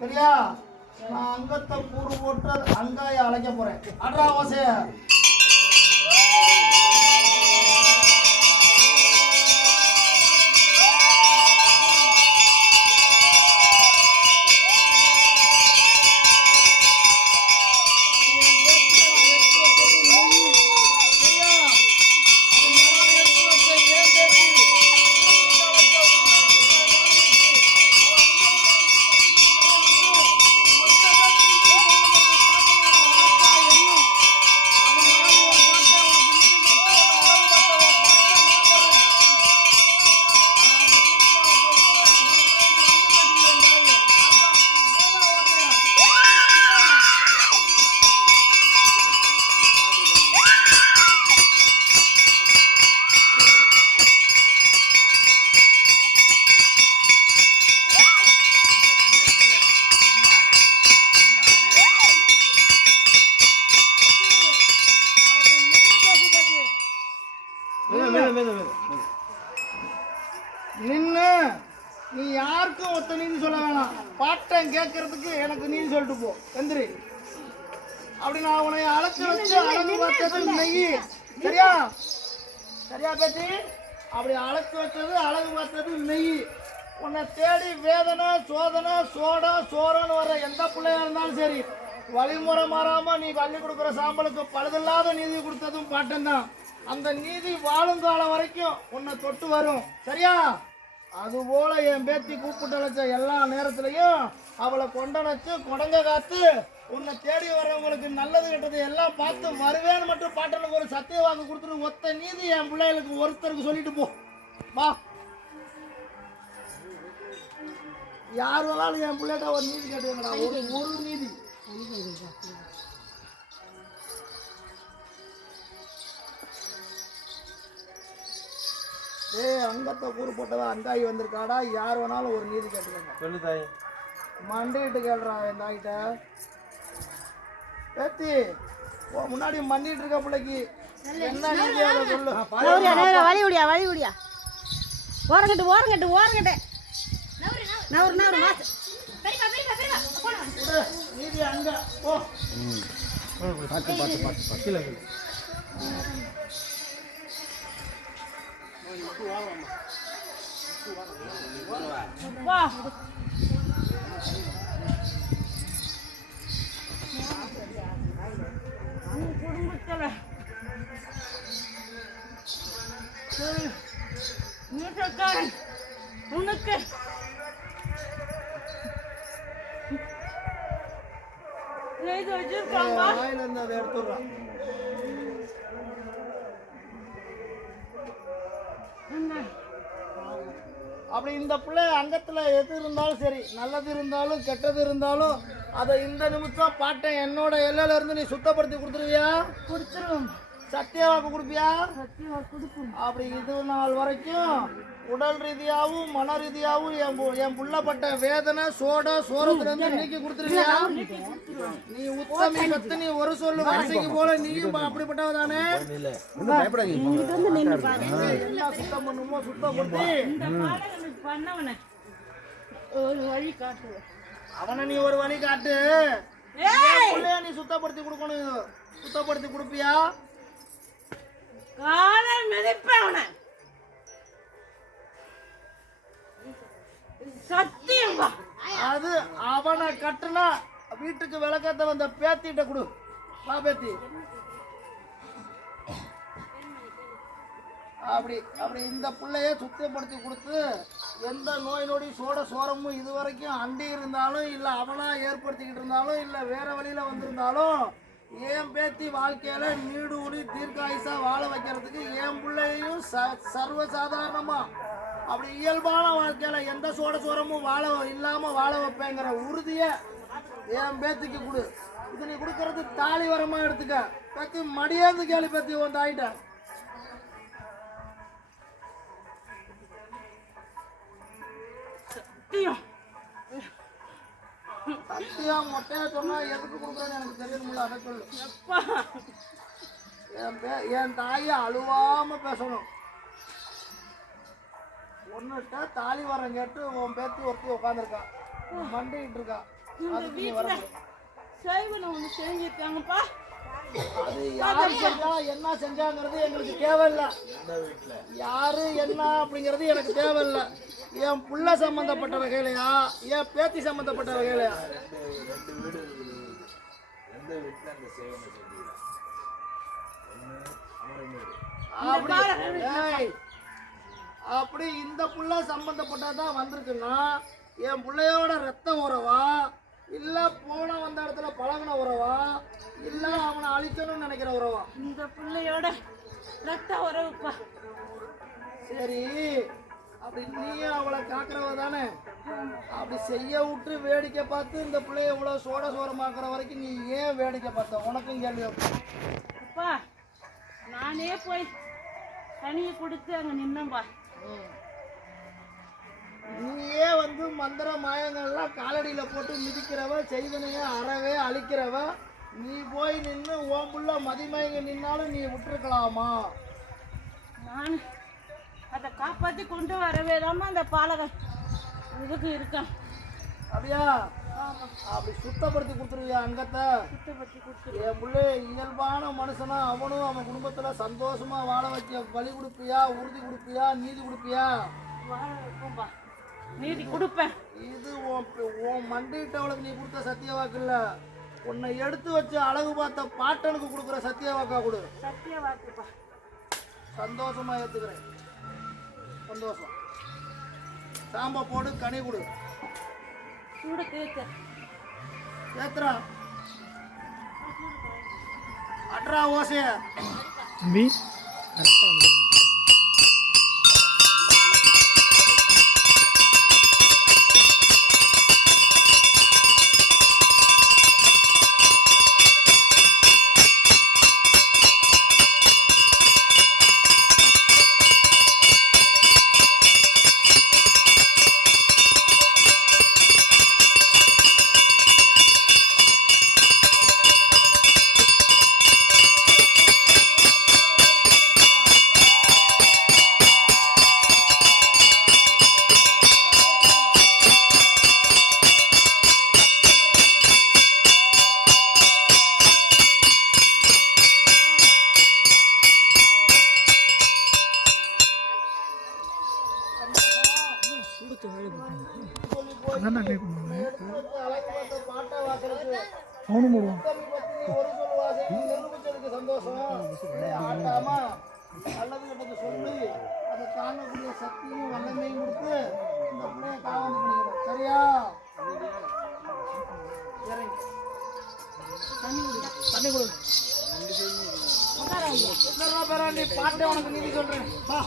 சரியா? நான் அங்கத்தை கூறு போட்டு அங்காய அழைக்க போறேன். அட்ரா ஓசைய? கேட்கறதுக்கு எனக்கு நீதி சொல்லிட்டு போ. எந்திரி. அப்படி நான் உன்னை அழைச்சு வச்சு அழகு பார்த்தது நெய் சரியா? சரியா பேச்சு அப்படி அழைச்சு வச்சது அழகு பார்த்தது நெய் உன்னை தேடி வேதனை சோதனை சோடா சோறன்னு வர எந்த பிள்ளையா இருந்தாலும் சரி வழிமுறை மாறாம நீ பள்ளி கொடுக்குற சாம்பலுக்கு பழுதில்லாத நீதி கொடுத்ததும் பாட்டன் தான் அந்த நீதி வாழும் காலம் வரைக்கும் உன்னை தொட்டு வரும். சரியா? அதுபோல என் பேத்தி கூப்பிட்டு அழைச்ச எல்லா நேரத்துலையும் அவளை கொண்டணைச்சு கொடங்க காத்து உன்னை தேடி வர்றவங்களுக்கு நல்லது கெட்டது எல்லாம் பார்த்து வருவேன்னு மட்டும் பாட்டனுக்கு ஒரு சத்திய வாக்கு கொடுத்துட்டு ஒத்த நீதி என் பிள்ளைகளுக்கு ஒருத்தருக்கு சொல்லிட்டு போ. வா. யார் வேணாலும் என் பிள்ளைகிட்ட ஒரு நீதி கேட்டுக்கடா ஒரு ஒரு நீதி. ஏய் அங்கத்தை கூறு போட்டவா அங்காயி வந்திருக்காடா. யார் வேணாலும் ஒரு நீதி கேட்டுக்கோங்க. சொல்லு தாய். மண்டிட்டு கேள்றா என் தாய்கிட்ட. பேத்தி முன்னாடி மண்டிட்டு இருக்க பிள்ளைக்கு என்ன சொல்லு? வழி விடியா வழி விடியா. ஓரங்கட்டு ஓரங்கட்டு ஓரங்கட்டு. நவுறு நவுறு. மாத்து விடு, நீதி அங்க ஓ பார்த்து பார்த்து பார்த்து பார்த்து கீழே கீழே வா. எடுத்துடுறான் அப்படி இந்த பிள்ளை அங்கத்தில் எது இருந்தாலும் சரி நல்லது இருந்தாலும் கெட்டது இருந்தாலும் அதை இந்த நிமிஷம் பாட்டேன் என்னோட எல்லையில இருந்து நீ சுத்தப்படுத்தி கொடுத்துருவியா? கொடுத்துருவோம் சத்தியவாக்கு கொடுப்பியா? சத்தியமா கொடுப்போம் அப்படி இது நாள் வரைக்கும் உடல் ரீதியாகவும் மன ரீதியாகவும் என் பு- என் புள்ளப்பட்ட வேதனை சோட சோரத்துல இருந்து நீக்கி கொடுத்துருவியா? நீ உத்தமி கத்து நீ ஒரு சொல்லு வாசிக்கு போல நீயும் அப்படிப்பட்டவ தானே? சுத்தம் பண்ணுமோ சுத்தம் பண்ணி? இந்த பாடகனுக்கு பண்ணவன ஒரு வழி காட்டுவேன் அவனை நீ ஒரு வழி காட்டு. நீ சுத்தப்படுத்தி கொடுக்கணும். சுத்தப்படுத்தி கொடுப்பியா? காலை மிதிப்பேன் அவனை. சத்தியம் அது அவனை கட்டுனா வீட்டுக்கு விளக்கத்தை வந்த பேத்திட்ட கொடு. வா பேத்தி. அப்படி அப்படி இந்த பிள்ளைய சுத்தப்படுத்தி கொடுத்து எந்த நோய் நொடி சோட சோரமும் இது வரைக்கும் அண்டி இருந்தாலும் இல்லை அவனாக ஏற்படுத்திக்கிட்டு இருந்தாலும் இல்லை வேற வழியில வந்திருந்தாலும் என் பேத்தி வாழ்க்கையில நீடு ஒளி தீர்க்காயுசா வாழ வைக்கிறதுக்கு என் பிள்ளையும் ச சர்வ அப்படி இயல்பான வாழ்க்கையில எந்த சோட சோரமும் வாழ இல்லாம வாழ வைப்பேங்கிற உறுதிய என் பேத்திக்கு கொடு. இது நீ கொடுக்கறது தாலி வரமா எடுத்துக்க. பேத்தி மடியாந்து கேள்வி பேத்தி உன் தாயிட்ட. சத்தியம் சத்தியா மொட்டையா சொன்னா எதுக்கு கொடுக்குறேன்னு எனக்கு தெரியணும்ல அதை சொல்லு. என் பே என் தாயை அழுவாம பேசணும். ஒன்றுட்ட தாலி வரம் கேட்டு உன் பேத்தி ஒருத்தி உட்காந்துருக்கா மண்டிக்கிட்டு இருக்கா. அதுக்கு நீ வர செய்வன ஒன்று செஞ்சிருக்காங்கப்பா. அது யார் செஞ்சா என்ன செஞ்சாங்கிறது எங்களுக்கு தேவையில்லை. யாரு என்ன அப்படிங்கிறது எனக்கு தேவையில்லை. என் புள்ள சம்பந்தப்பட்ட வகையிலையா? என் பேத்தி சம்பந்தப்பட்ட வகையிலையா? அப்படி இந்த புள்ள சம்பந்தப்பட்டதான் வந்திருக்குன்னா என் பிள்ளையோட ரத்த உறவா? இல்ல போன வந்த இடத்துல பழகின உறவா? இல்ல அவனை அழிக்கணும்னு நினைக்கிற உறவா? இந்த பிள்ளையோட ரத்த உறவுப்பா. சரி அப்படி நீயும் அவளை காக்குறவ தானே அப்படி செய்ய விட்டு வேடிக்கை பார்த்து இந்த பிள்ளைய இவ்வளோ சோட சோரமாக்குற வரைக்கும் நீ ஏன் வேடிக்கை பார்த்த உனக்கும் கேள்வி. அப்பா நானே போய் தனியை கொடுத்து அங்கே நின்னேன்பா ம். நீயே வந்து மந்திர மாயங்கள்லாம் காலடியில போட்டு மிதிக்கிறவ செய்வனைய அறவே அழிக்கிறவ நீ போய் நின்று ஓம்புள்ள மதிமயங்க நின்னாலும் நீ விட்டுருக்கலாமா காப்பாற்றி கொண்டு வரவே அந்த பாலகன் இதுக்கு இருக்கேன் அப்படியா? அப்படி சுத்தப்படுத்தி கொடுத்துருவியா அங்கத்தை? சுத்தப்படுத்தி கொடுத்து என் பிள்ளை இயல்பான மனுஷனா அவனும் அவன் குடும்பத்துல சந்தோஷமா வாழ வைக்க வழி கொடுப்பியா உறுதி கொடுப்பியா நீதி கொடுப்பியா? நீதி கொடுப்பேன். இது உன் உன் மண்டிட்டவளுக்கு நீ கொடுத்த சத்திய வாக்கு இல்ல. உன்னை எடுத்து வச்சு அழகு பார்த்த பாட்டனுக்கு கொடுக்குற சத்திய வாக்கா கொடு. சத்திய வாக்குப்பா. சந்தோஷமா ஏத்துக்கிறேன். சந்தோஷம் சாம்ப போடு கனி கொடு. சூட அட்ரா ஓசைய. தம்பி அதான் ட்ரை பண்ணுவாங்க அவனும் போடுவான் நல்லது கெட்டது சொல்லி அதை தாங்கக்கூடிய சக்தியும் வல்லமையும் கொடுத்து இந்த பிள்ளைய காவந்து பண்ணிக்கணும் சரியா. தண்ணி கொடு பாட்டை உனக்கு நீதி சொல்றேன் வா